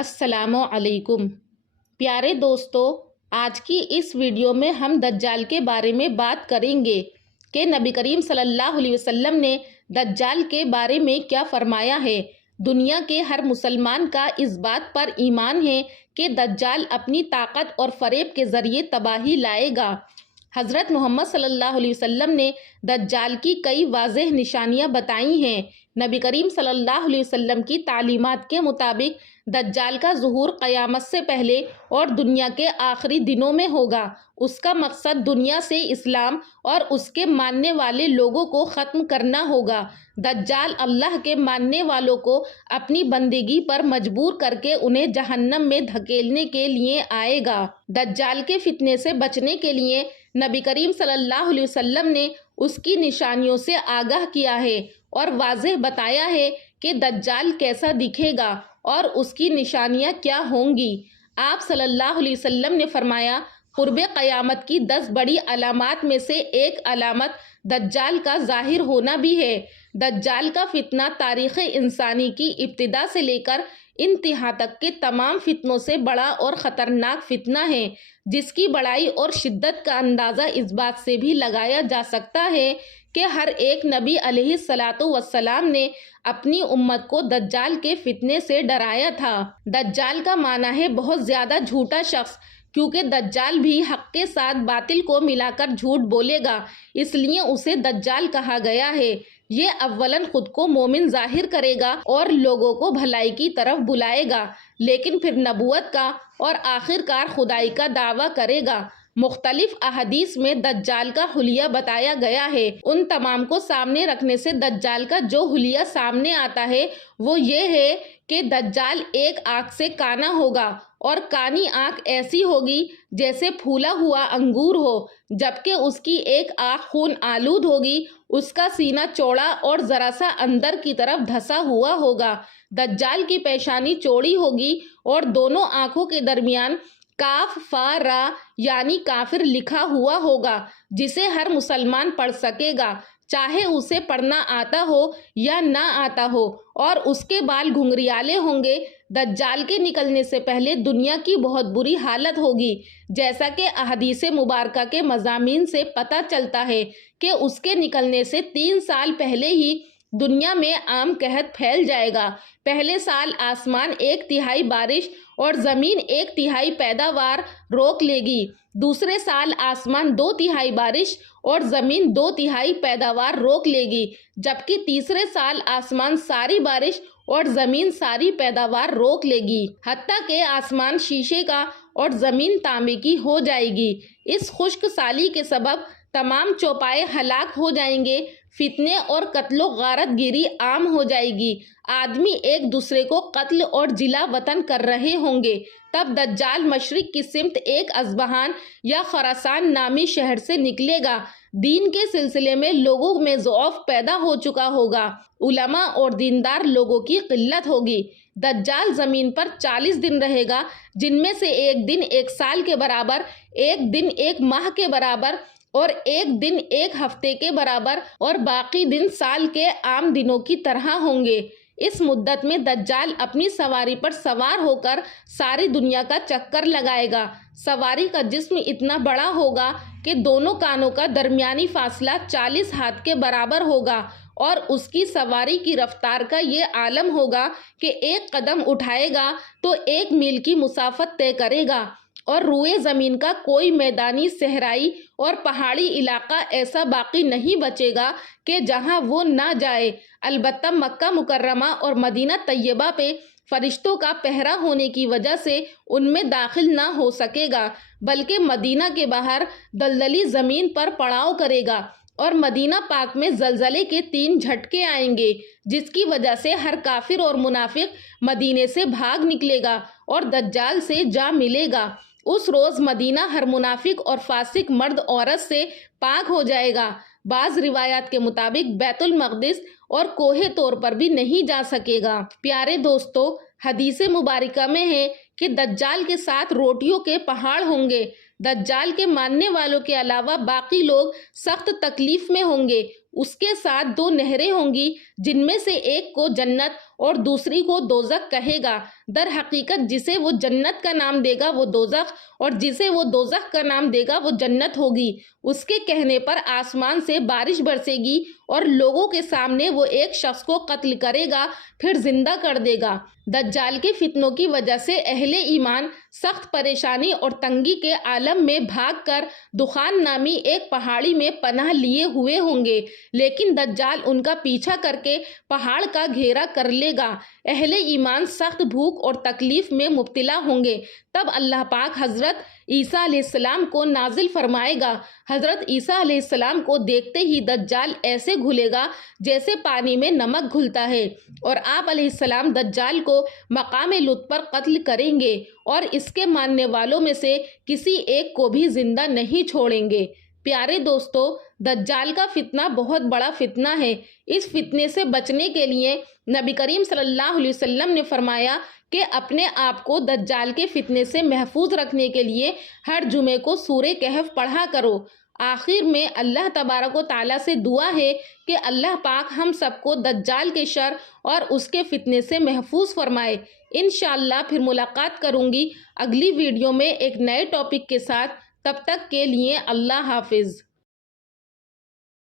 السلام علیکم پیارے دوستو، آج کی اس ویڈیو میں ہم دجال کے بارے میں بات کریں گے کہ نبی کریم صلی اللہ علیہ وسلم نے دجال کے بارے میں کیا فرمایا ہے۔ دنیا کے ہر مسلمان کا اس بات پر ایمان ہے کہ دجال اپنی طاقت اور فریب کے ذریعے تباہی لائے گا۔ حضرت محمد صلی اللہ علیہ وسلم نے دجال کی کئی واضح نشانیاں بتائی ہیں۔ نبی کریم صلی اللہ علیہ وسلم کی تعلیمات کے مطابق دجال کا ظہور قیامت سے پہلے اور دنیا کے آخری دنوں میں ہوگا۔ اس کا مقصد دنیا سے اسلام اور اس کے ماننے والے لوگوں کو ختم کرنا ہوگا۔ دجال اللہ کے ماننے والوں کو اپنی بندگی پر مجبور کر کے انہیں جہنم میں دھکیلنے کے لیے آئے گا۔ دجال کے فتنے سے بچنے کے لیے نبی کریم صلی اللہ علیہ وسلم نے اس کی نشانیوں سے آگاہ کیا ہے اور واضح بتایا ہے کہ دجال کیسا دکھے گا اور اس کی نشانیاں کیا ہوں گی۔ آپ صلی اللہ علیہ وسلم نے فرمایا، قرب قیامت کی 10 بڑی علامات میں سے ایک علامت دجال کا ظاہر ہونا بھی ہے۔ دجال کا فتنہ تاریخ انسانی کی ابتدا سے لے کر انتہا تک کے تمام فتنوں سے بڑا اور خطرناک فتنہ ہے، جس کی بڑائی اور شدت کا اندازہ اس بات سے بھی لگایا جا سکتا ہے کہ ہر ایک نبی علیہ الصلاۃ والسلام نے اپنی امت کو دجال کے فتنے سے ڈرایا تھا۔ دجال کا معنی ہے بہت زیادہ جھوٹا شخص، کیونکہ دجال بھی حق کے ساتھ باطل کو ملا کر جھوٹ بولے گا، اس لیے اسے دجال کہا گیا ہے۔ یہ اولاً خود کو مومن ظاہر کرے گا اور لوگوں کو بھلائی کی طرف بلائے گا، لیکن پھر نبوت کا اور آخر کار خدائی کا دعویٰ کرے گا۔ مختلف احادیث میں دجال کا حلیہ بتایا گیا ہے۔ ان تمام کو سامنے رکھنے سے دجال کا جو حلیہ سامنے آتا ہے وہ یہ ہے کہ دجال ایک آنکھ سے کانا ہوگا اور کانی آنکھ ایسی ہوگی جیسے پھولا ہوا انگور ہو، جبکہ اس کی ایک آنکھ خون آلود ہوگی۔ اس کا سینہ چوڑا اور ذرا سا اندر کی طرف دھسا ہوا ہوگا۔ دجال کی پیشانی چوڑی ہوگی اور دونوں آنکھوں کے درمیان کاف فا را یعنی کافر لکھا ہوا ہوگا، جسے ہر مسلمان پڑھ سکے گا، چاہے اسے پڑھنا آتا ہو یا نہ آتا ہو، اور اس کے بال گھنگریالے ہوں گے۔ دجال کے نکلنے سے پہلے دنیا کی بہت بری حالت ہوگی، جیسا کہ احادیث مبارکہ کے مضامین سے پتہ چلتا ہے کہ اس کے نکلنے سے 3 سال پہلے ہی دنیا میں عام قحط پھیل جائے گا۔ پہلے سال آسمان 1/3 بارش اور زمین 1/3 پیداوار روک لے گی۔ دوسرے سال آسمان 2/3 بارش اور زمین 2/3 پیداوار روک لے گی، جبکہ تیسرے سال آسمان ساری بارش اور زمین ساری پیداوار روک لے گی، حتیٰ کہ آسمان شیشے کا اور زمین تانبے کی ہو جائے گی۔ اس خشک سالی کے سبب تمام چوپائے ہلاک ہو جائیں گے، فتنے اور قتل و غارت گیری عام ہو جائے گی، آدمی ایک دوسرے کو قتل اور جلا وطن کر رہے ہوں گے۔ تب دجال مشرق کی سمت ایک اصبہان یا خراسان نامی شہر سے نکلے گا۔ دین کے سلسلے میں لوگوں میں ضعف پیدا ہو چکا ہوگا، علماء اور دیندار لوگوں کی قلت ہوگی۔ دجال زمین پر 40 دن رہے گا، جن میں سے ایک دن 1 سال کے برابر، ایک دن 1 ماہ کے برابر اور ایک دن 1 ہفتے کے برابر، اور باقی دن سال کے عام دنوں کی طرح ہوں گے۔ اس مدت میں دجال اپنی سواری پر سوار ہو کر ساری دنیا کا چکر لگائے گا۔ سواری کا جسم اتنا بڑا ہوگا کہ دونوں کانوں کا درمیانی فاصلہ 40 ہاتھ کے برابر ہوگا، اور اس کی سواری کی رفتار کا یہ عالم ہوگا کہ 1 قدم اٹھائے گا تو 1 میل کی مسافت طے کرے گا، اور روئے زمین کا کوئی میدانی، صحرائی اور پہاڑی علاقہ ایسا باقی نہیں بچے گا کہ جہاں وہ نہ جائے۔ البتہ مکہ مکرمہ اور مدینہ طیبہ پہ فرشتوں کا پہرا ہونے کی وجہ سے ان میں داخل نہ ہو سکے گا، بلکہ مدینہ کے باہر دلدلی زمین پر پڑاؤ کرے گا، اور مدینہ پاک میں زلزلے کے 3 جھٹکے آئیں گے، جس کی وجہ سے ہر کافر اور منافق مدینے سے بھاگ نکلے گا اور دجال سے جا ملے گا۔ اس روز مدینہ ہر منافق اور فاسق مرد عورت سے پاک ہو جائے گا۔ بعض روایات کے مطابق بیت المقدس اور کوہ طور پر بھی نہیں جا سکے گا۔ پیارے دوستو، حدیث مبارکہ میں ہے کہ دجال کے ساتھ روٹیوں کے پہاڑ ہوں گے۔ دجال کے ماننے والوں کے علاوہ باقی لوگ سخت تکلیف میں ہوں گے۔ اس کے ساتھ 2 نہریں ہوں گی، جن میں سے ایک کو جنت اور دوسری کو دوزخ کہے گا۔ در حقیقت جسے وہ جنت کا نام دے گا وہ دوزخ، اور جسے وہ دوزخ کا نام دے گا وہ جنت ہوگی۔ اس کے کہنے پر آسمان سے بارش برسے گی اور لوگوں کے سامنے وہ ایک شخص کو قتل کرے گا، پھر زندہ کر دے گا۔ دجال کے فتنوں کی وجہ سے اہل ایمان سخت پریشانی اور تنگی کے عالم میں بھاگ کر دخان نامی ایک پہاڑی میں پناہ لیے ہوئے ہوں گے، لیکن دجال ان کا پیچھا کر کے پہاڑ کا گھیرا کر لے گا۔ اہل ایمان سخت بھوک اور تکلیف میں مبتلا ہوں گے۔ تب اللہ پاک حضرت عیسیٰ علیہ السلام کو نازل فرمائے گا۔ حضرت عیسیٰ علیہ السلام کو دیکھتے ہی دجال ایسے گھلے گا جیسے پانی میں نمک گھلتا ہے، اور آپ علیہ السلام دجال کو مقام لط پر قتل کریں گے اور اس کے ماننے والوں میں سے کسی ایک کو بھی زندہ نہیں چھوڑیں گے۔ پیارے دوستو، دجال کا فتنہ بہت بڑا فتنہ ہے۔ اس فتنے سے بچنے کے لیے نبی کریم صلی اللہ علیہ وسلم نے فرمایا کہ اپنے آپ کو دجال کے فتنے سے محفوظ رکھنے کے لیے ہر جمعے کو سورہ کہف پڑھا کرو۔ آخر میں اللہ تبارک و تعالیٰ سے دعا ہے کہ اللہ پاک ہم سب کو دجال کے شر اور اس کے فتنے سے محفوظ فرمائے۔ انشاءاللہ پھر ملاقات کروں گی اگلی ویڈیو میں ایک نئے ٹاپک کے ساتھ۔ تب تک کے لیے اللہ حافظ۔